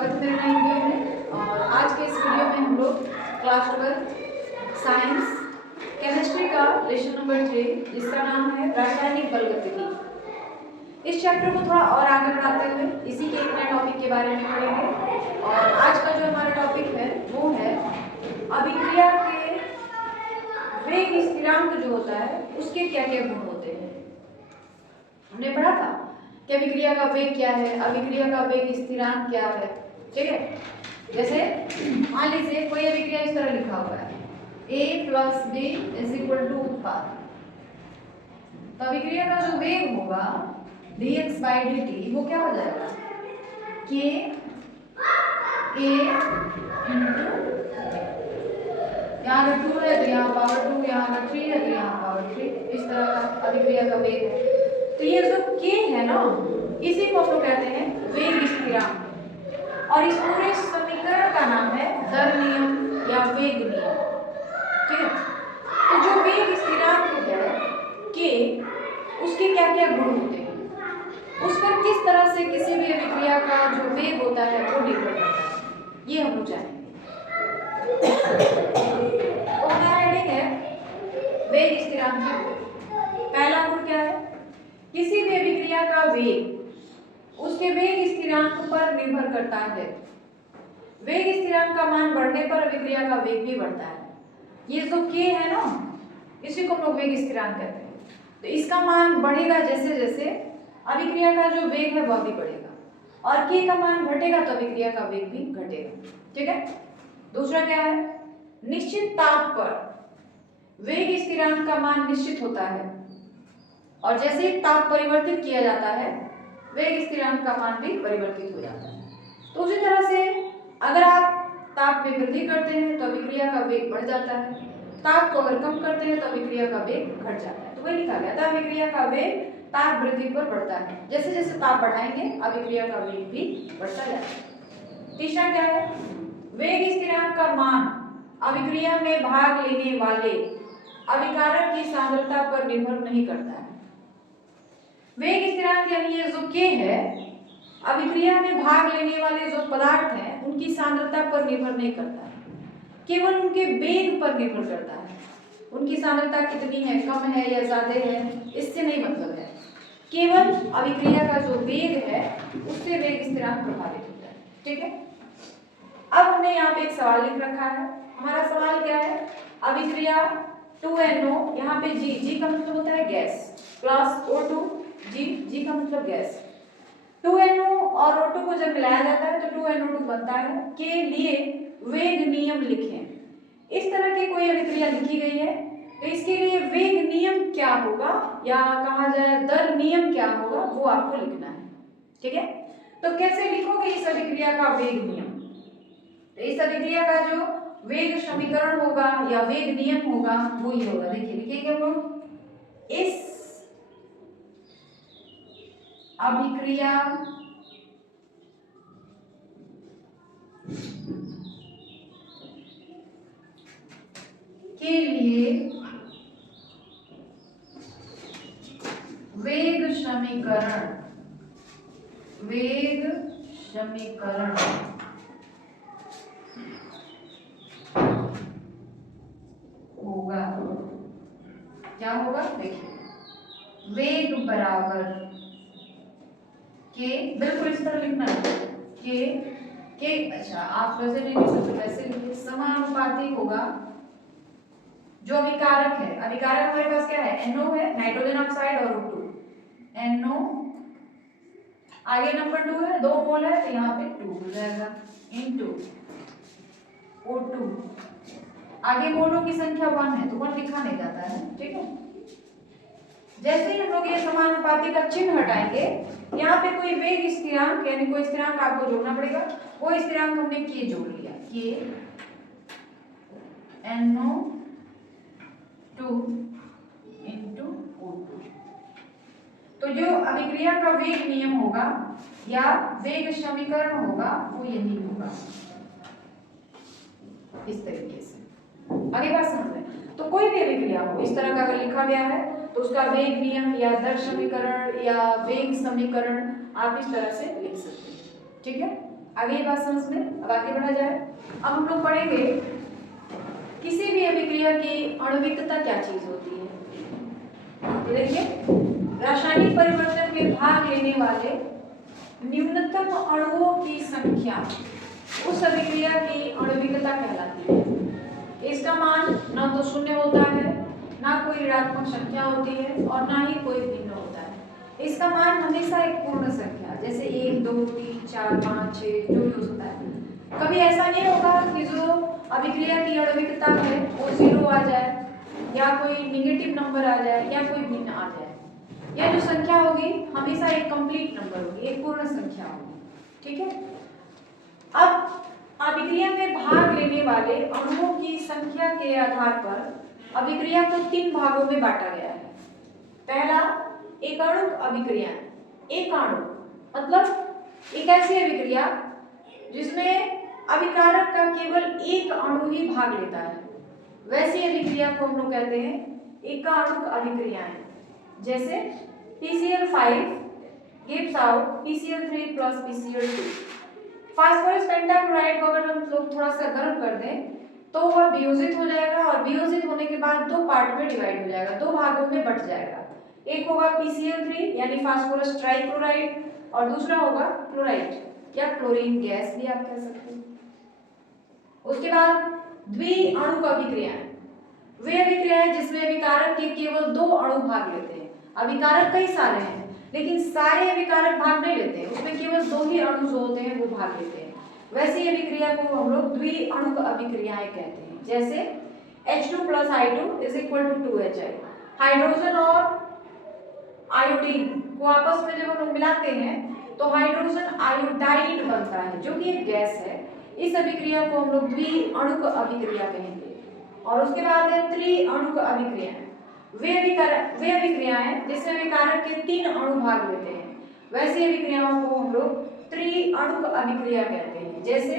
स्वागत है मेरे नए वीडियो में। और आज के इस वीडियो में हम लोग क्लास 12 साइंस केमिस्ट्री का लेसन नंबर 3 जिसका नाम है रासायनिक बलगतिकी, इस चैप्टर को थोड़ा और आगे बढ़ाते हुए इसी के एक नए टॉपिक के बारे में पढ़ेंगे। और आज का जो हमारा टॉपिक है वो है अभिक्रिया के वेग स्थिरांक जो होता है उसके क्या क्या गुण होते हैं। हमने पढ़ा था कि अभिक्रिया का वेग क्या है, अभिक्रिया का वेग स्थिरांक क्या है। ठीक है, जैसे मान लीजिए कोई अभिक्रिया इस तरह लिखा हुआ है A + B = उत्पाद, तो अभिक्रिया का जो वेग होगा dx/dt वो क्या हो जाएगा K A यहाँ अगर 2 है तो यहाँ पावर 2, यहाँ अगर 3 है तो यहाँ पावर 3, इस तरह का अभिक्रिया का वेग है। तो ये जो K है ना, इसी को हम लोग कहते हैं वेग स्थिरांक, और इस पूरे समीकरण का नाम है दर नियम या वेग नियम। ठीक है, तो जो वेग स्थिरांक है K, उसके क्या क्या गुण होते हैं, उस पर किस तरह से किसी भी अभिक्रिया का जो वेग होता है वो निर्भर करता है, ये हम लोग जानेंगे। तो हमारा हेडिंग है वेग स्थिरांक का गुण। पहला गुण क्या है, किसी भी अभिक्रिया का वेग उसके वेग स्थिरांक पर निर्भर करता है। वेग स्थिरांक का मान बढ़ने पर अभिक्रिया का वेग भी बढ़ता है। ये जो K है ना, इसी को हम लोग वेग स्थिरांक कहते हैं। तो इसका मान बढ़ेगा जैसे जैसे अभिक्रिया का जो वेग है वह भी बढ़ेगा, और K का मान घटेगा तो अभिक्रिया का वेग भी घटेगा। ठीक है, दूसरा क्या है, निश्चित ताप पर वेग स्थिरांक का मान निश्चित होता है, और जैसे ही ताप परिवर्तित किया जाता है वेग स्थिरांक का मान भी परिवर्तित हो जाता है। तो उसी तरह से अगर आप ताप में वृद्धि करते हैं तो अभिक्रिया का वेग बढ़ जाता है, ताप को अगर कम करते हैं तो अभिक्रिया का वेग घट जाता है। तो वही लिखा गया था, अभिक्रिया का वेग ताप वृद्धि पर बढ़ता है, जैसे जैसे ताप बढ़ाएंगे अभिक्रिया का वेग भी बढ़ता जाता है। तीसरा क्या है, वेग स्थिरांक का मान अभिक्रिया में भाग लेने वाले अभिकारक की सांद्रता पर निर्भर नहीं करता है। वेग स्थिरांक यानी ये जो K है, अभिक्रिया में भाग लेने वाले जो पदार्थ हैं उनकी सांद्रता पर निर्भर नहीं करता है, केवल उनके वेग पर निर्भर करता है। उनकी सांद्रता कितनी है, कम है या ज्यादा है, इससे नहीं मतलब है, केवल अभिक्रिया का जो वेग है उससे वेग स्थिरांक प्रभावित होता है। ठीक है, अब हमने यहाँ पे एक सवाल लिख रखा है। हमारा सवाल क्या है, अभिक्रिया 2NO, यहाँ पे G का मतलब होता है गैस, प्लस O2, G का मतलब गैस। 2NO और O2 को जब मिलाया जाता है तो 2NO2 बनता है, के लिए वेग नियम लिखें। इस तरह की कोई अभिक्रिया लिखी गई है तो इसके लिए वेग नियम क्या होगा, या कहा जाए दर नियम क्या होगा, वो आपको लिखना है। ठीक है, तो कैसे लिखोगे इस अभिक्रिया का वेग नियम, तो इस अभिक्रिया का जो वेग समीकरण होगा या वेग नियम होगा वो ये होगा। देखिए लिखेंगे हम लोग, इस अभिक्रिया के लिए वेग समीकरण होगा, क्या होगा, देखिए वेग बराबर के, बिल्कुल इस तरह लिखना है के, अच्छा आप वैसे नहीं लिख सकते, वैसे लिखिए, समानुपाती होगा जो अभिकारक है। अभिकारक हमारे पास क्या है, NO है, नाइट्रोजन ऑक्साइड और O2, NO, आगे नंबर 2 है, 2 मोल है तो यहाँ पे 2 हो जाएगा इनटू O2, आगे मोलों की संख्या 1 है तो 1 लिखा नहीं जाता है। ठीक है, जैसे ही हम लोग ये समानुपाती का चिन्ह हटाएंगे, यहाँ पे कोई वेग स्थिरांक यानी कोई स्थिरांक आपको जोड़ना पड़ेगा, वो स्थिरांक हमने K जोड़ लिया, K NO2 इनटू O2। तो जो अभिक्रिया का वेग नियम होगा या वेग समीकरण होगा वो यही होगा, इस तरीके से। आगे बात समझ में, तो कोई भी अभिक्रिया हो इस तरह का अगर लिखा गया है तो उसका वेग नियम या दर समीकरण या वेग समीकरण आप इस तरह से लिख सकते हैं। ठीक है, आगे ये बात समझ में, अब आगे बढ़ा जाए। अब हम लोग पढ़ेंगे किसी भी अभिक्रिया की आणविकता क्या चीज होती है। तो देखिए, रासायनिक परिवर्तन में भाग लेने वाले न्यूनतम अणुओं की संख्या उस अभिक्रिया की आणविकता कहलाती है। इसका मान ना तो शून्य होता है, ना कोई ऋणात्मक संख्या होती है और ना ही कोई भिन्न होता है। इसका मान हमेशा एक पूर्ण संख्या, जैसे 1 2 3 4 5 6 जो भी हो सकता है। कभी ऐसा नहीं होगा कि जो अभिक्रिया की आणविकता है वो 0 आ जाए या कोई निगेटिव नंबर आ जाए या कोई भिन्न आ जाए। यह जो संख्या होगी हमेशा एक कंप्लीट नंबर होगी, एक पूर्ण संख्या होगी। ठीक है। अब अभिक्रिया में भाग लेने वाले अणुओं की संख्या के आधार पर अभिक्रिया को 3 भागों में बांटा गया है। पहला, एकाणुक अभिक्रिया। एकाणुक मतलब एक ऐसी अभिक्रिया जिसमें अभिकारक का केवल एक अणु ही भाग लेता है, वैसी अभिक्रिया को हम लोग कहते हैं एकाणुक अभिक्रियाएं। जैसे PCl5 gives out PCl3 plus PCl2। Phosphorus pentachloride को अगर हम लोग थोड़ा सा गर्म कर दें तो वह वियोजित हो जाएगा और वियोजित होने के बाद 2 पार्ट में डिवाइड हो जाएगा, 2 भागों में बट जाएगा। एक होगा PCl3 यानी फास्फोरस ट्राइक्लोराइड और दूसरा होगा क्लोराइड या क्लोरीन गैस भी आप कह सकते हैं। उसके बाद द्विअणुक अभिक्रियाएं, वे अभिक्रियाएं जिसमें अभिकारक के केवल 2 अणु भाग लेते हैं। अभिकारक कई सारे हैं लेकिन सारे अभिकारक भाग नहीं लेते हैं, उसमें केवल 2 ही अणु जो होते हैं वो भाग लेते हैं। वैसी अभिक्रिया को हम लोग द्विअणुक अभिक्रियाएं कहते हैं। जैसे H2 + I2 = 2HI। हाइड्रोजन और आयोडीन को आपस में जब हम लोग मिलाते हैं तो हाइड्रोजन आयोडाइड बनता है जो कि एक गैस है। इस अभिक्रिया को हम लोग द्विअणुक अभिक्रिया कहेंगे। और उसके बाद है त्रिअणुक अभिक्रियाएं। वे अभिक्रियाएं जिसमें अभिकारक के 3 अणु भाग लेते हैं, वैसी अभिक्रियाओं को हम लोग त्रिअणुक अभिक्रिया कहते हैं। जैसे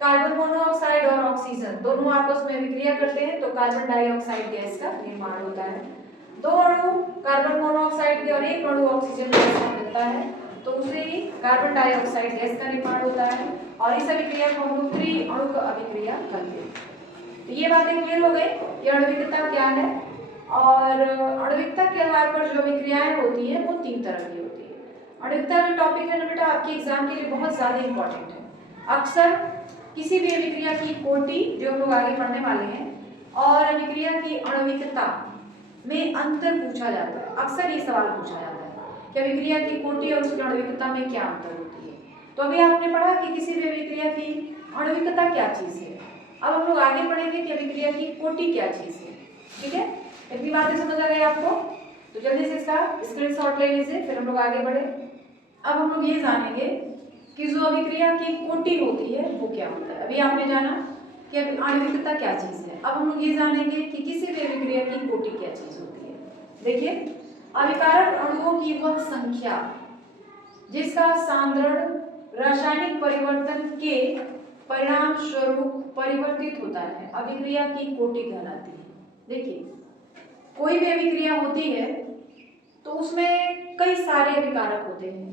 कार्बन मोनोऑक्साइड और ऑक्सीजन दोनों आपस में अभिक्रिया करते हैं तो कार्बन डाइऑक्साइड गैस का निर्माण होता है। 2 अणु कार्बन मोनोऑक्साइड के और 1 अणु ऑक्सीजन गैस का मिलता है तो उसे ही कार्बन डाइऑक्साइड गैस का निर्माण होता है और इस अभिक्रिया को हम लोग त्रिअणुक अभिक्रिया कहते हैं। तो ये बातें क्लियर हो गई कि आणविकता क्या है। और आणविकता के आधार पर जो अभिक्रियाएं होती है वो 3 तरह की होती है। आणविकता जो टॉपिक है ना बेटा आपके एग्जाम के लिए बहुत ज्यादा इंपॉर्टेंट है। अक्सर किसी भी अभिक्रिया की कोटि जो हम लोग आगे पढ़ने वाले हैं और अभिक्रिया की आणविकता में अंतर पूछा जाता है। अक्सर ये सवाल पूछा जाता है कि अभिक्रिया की कोटि और उसकी आणविकता में क्या अंतर होती है। तो अभी आपने पढ़ा कि किसी भी अभिक्रिया की आणविकता क्या चीज है। अब हम लोग आगे पढ़ेंगे कि अभिक्रिया की कोटि क्या चीज है। ठीक है, इतनी बातें समझ आ गई आपको? तो जल्दी से इसका स्क्रीनशॉट ले लीजिए, फिर हम लोग आगे बढ़े। अब हम लोग ये जानेंगे कि जो अभिक्रिया की कोटि होती है वो क्या होता है। अभी आपने जाना कि आणविकता क्या चीज है, अब हम लोग ये जानेंगे कि किसी भी अभिक्रिया की कोटि क्या चीज होती है। देखिए, अभिकारक अणुओं की वह संख्या जिसका सांद्रण रासायनिक परिवर्तन के परिणाम स्वरूप परिवर्तित होता है अभिक्रिया की कोटि कहलाती है। देखिए, कोई भी अभिक्रिया होती है तो उसमें कई सारे अभिकारक होते हैं,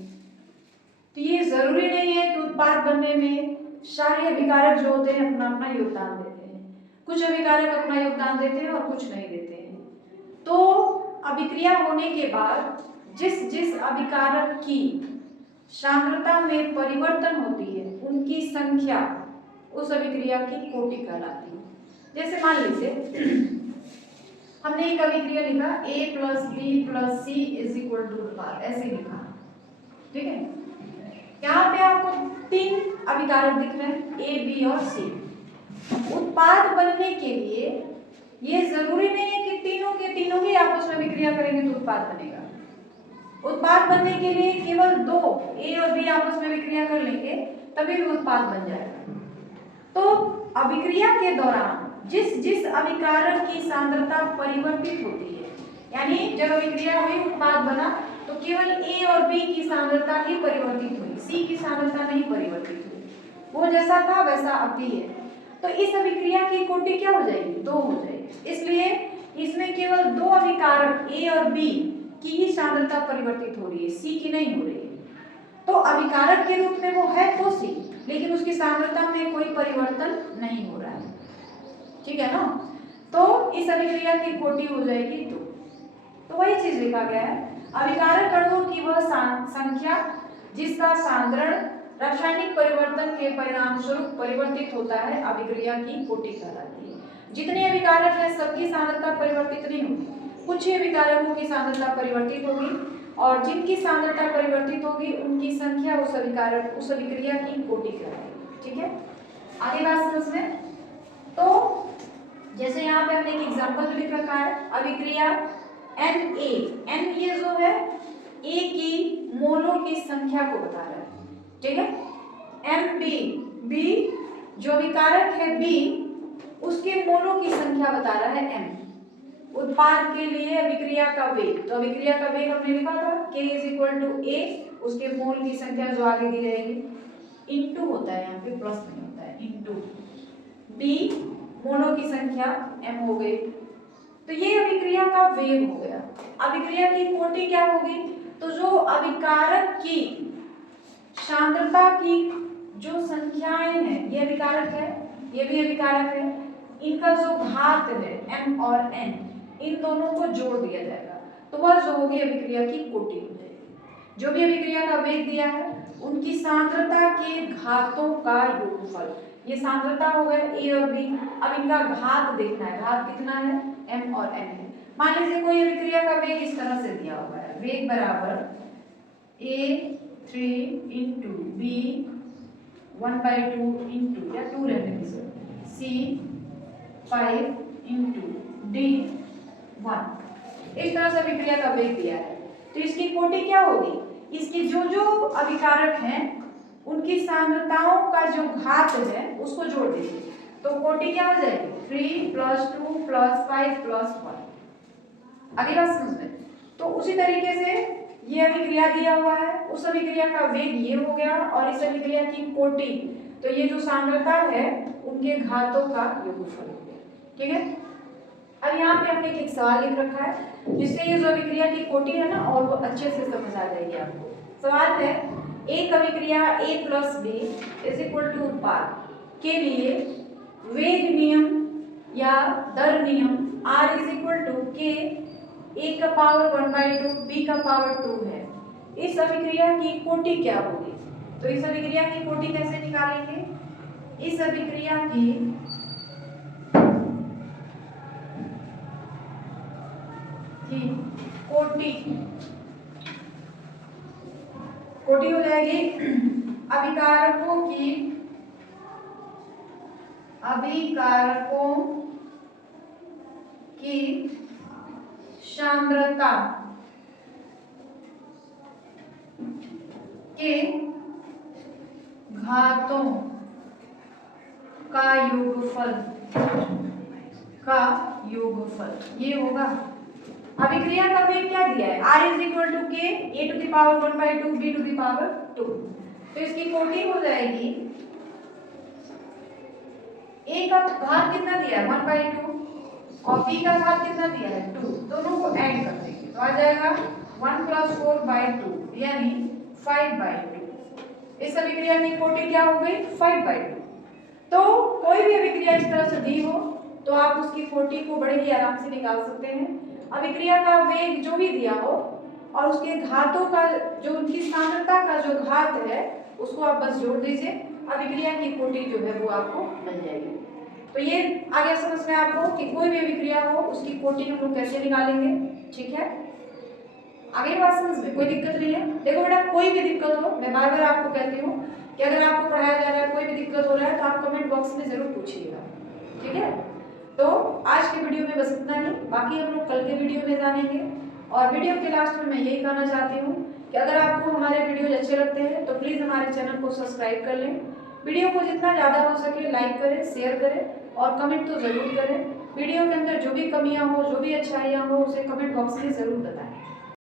तो ये जरूरी नहीं है कि उत्पाद बनने में सारे अभिकारक जो होते हैं अपना अपना योगदान देते हैं। कुछ अभिकारक अपना योगदान देते हैं और कुछ नहीं देते हैं। तो अभिक्रिया होने के बाद जिस जिस अभिकारक की सांद्रता में परिवर्तन होती है उनकी संख्या उस अभिक्रिया की कोटि कहलाती है। जैसे मान लीजिए हमने एक अभिक्रिया लिखा A + B + C = ऐसे लिखा, ठीक है। यहाँ पे आपको 3 अभिकारक दिख रहे हैं A, B और C। उत्पाद बनने के लिए ये जरूरी नहीं है कि तीनों के तीनों ही आपस में अभिक्रिया करेंगे तो उत्पाद बनेगा। उत्पाद बनने के लिए केवल 2 A और B आपस में अभिक्रिया कर लेंगे तभी भी उत्पाद बन जाएगा। तो अभिक्रिया के दौरान जिस जिस अभिकारक की सांद्रता परिवर्तित होती है, यानी जब अभिक्रिया हुई उत्पाद बना तो केवल A और B की सांद्रता ही परिवर्तित हुई, C की सांद्रता नहीं परिवर्तित हुई। वो जैसा था वैसा अब भी है। तो इस अभिक्रिया की कोटि क्या हो जाएगी? 2 हो जाएगी। इसलिए इसमें केवल 2 अभिकारक A और B की ही सांद्रता परिवर्तित हो रही है, C की नहीं हो रही है। तो अभिकारक के रूप में वो है कोसी, लेकिन उसकी सांद्रता में कोई परिवर्तन नहीं हो रहा है, ठीक है ना। तो इस अभिक्रिया की कोटि हो जाएगी 2। तो वही चीज लिखा गया है, अभिकारक अणुओं की वह संख्या जिसका सांद्रण रासायनिक परिवर्तन के परिणाम स्वरूप परिवर्तित होता है अभिक्रिया की कोटि कहलाती है। जितने अभिकारक हैं सबकी सांद्रता परिवर्तित नहीं होगी, कुछ ही अभिकारकों की सांद्रता परिवर्तित होगी, और जिनकी सांद्रता परिवर्तित होगी उनकी संख्या उस अभिक्रिया की कोटि कहलाएगी, ठीक है। आगे बात समझ में, तो जैसे यहाँ पे हमने एक एग्जांपल लिख रखा है, अभिक्रिया Na, N ये जो है A की मोलों की संख्या को बता रहा है, ठीक है। Mb, B जो अभिकारक है B, उसके मोलों की संख्या बता रहा है M। उत्पाद के लिए अभिक्रिया का वेग, तो अभिक्रिया का वेग हमने लिखा था K = A, उसके मोल की संख्या जो आगे दी रहेगी, इनटू होता है, यहाँ पे प्लस नहीं होता है, इनटू B मोलों की संख्या M हो गई। तो ये अभिक्रिया का वेग हो गया। अभिक्रिया की कोटि क्या होगी, तो जो अभिकारक की सांद्रता की जो संख्याएं हैं, ये अभिकारक है, ये भी अभिकारक है, इनका जो घात है M और N, इन दोनों को जोड़ दिया जाएगा, तो वह जो होगी अभिक्रिया की कोटि हो जाएगी। जो भी अभिक्रिया का वेग दिया है उनकी सांद्रता के घातों का योगफल, ये सांद्रता हो गए A और B। अब इनका घात देखना है, घात कितना है, M और N है। मान लीजिए कोई अभिक्रिया का वेग इस तरह से दिया हुआ है, वेग बराबर A3 इंटू B 1/2 इंटू, या 2 रहने दीजिए, C5 इंटू D1, इस तरह से अभिक्रिया का वेग दिया है। तो इसकी कोटि क्या होगी, इसकी जो जो अभिकारक हैं उनकी सांद्रताओं का जो घात है उसको जोड़ दीजिए, तो कोटि क्या हो जाएगी, 3 + 2 + 5 + 1। अगली बात समझ में, तो उसी तरीके से ये अभिक्रिया दिया हुआ है, उस अभिक्रिया का वेग ये हो गया, और इस अभिक्रिया की कोटि, तो ये जो सांद्रता है उनके घातों का योगफल हो गया, ठीक है। अब यहाँ पे हमने एक सवाल लिख रखा है जिससे ये जो अभिक्रिया की कोटि है ना, और वो अच्छे से समझ आ जाएगी आपको। सवाल है, एक अभिक्रिया A + B = उत्पाद के लिए वेग नियम या दर नियम R = K A⁴ B⁴ है, इस अभिक्रिया की कोटि क्या होगी। तो इस अभिक्रिया की कोटि कैसे निकालेंगे, इस अभिक्रिया की कोटि हो जाएगी अभिकारकों की सांद्रता के घातों का योगफल ये होगा। अभिक्रिया का वेग क्या दिया है, R = K A⁴ 1/2 B⁴ 2, तो इसकी कोटि हो जाएगी, A का घात कितना दिया है 1/2 और B का घात कितना दिया है 2, दोनों को ऐड कर देंगे तो आ जाएगा 1 + 4/2 यानी 5/2। इस अभिक्रिया की कोटि क्या हो गई 5/2। तो कोई भी अभिक्रिया इस तरह से दी हो तो आप उसकी कोटि को बड़े ही आराम से निकाल सकते हैं। अभिक्रिया का वेग जो भी दिया हो और उसके घातों का जो उनकी सांद्रता का जो घात है उसको आप बस जोड़ दीजिए, अभिक्रिया की कोटि जो है वो आपको मिल जाएगी। तो ये आगे समझ में आपको कि कोई भी अभिक्रिया हो उसकी कोटि हम लोग कैसे निकालेंगे, ठीक है। आगे बात समझ में कोई दिक्कत नहीं है। देखो बेटा, कोई भी दिक्कत हो, मैं बार बार आपको कहती हूँ कि अगर आपको पढ़ाया जा रहा है कोई भी दिक्कत हो रहा है तो आप कमेंट बॉक्स में जरूर पूछिएगा, ठीक है। तो आज के वीडियो में बस इतना ही, बाकी हम लोग कल के वीडियो में जानेंगे। और वीडियो के लास्ट में मैं यही कहना चाहती हूँ कि अगर आपको हमारे वीडियो अच्छे लगते हैं तो प्लीज़ हमारे चैनल को सब्सक्राइब कर लें, वीडियो को जितना ज़्यादा हो सके लाइक करें, शेयर करें और कमेंट तो ज़रूर करें। वीडियो के अंदर जो भी कमियाँ हो, जो भी अच्छाइयाँ हो उसे कमेंट बॉक्स में ज़रूर बताएं।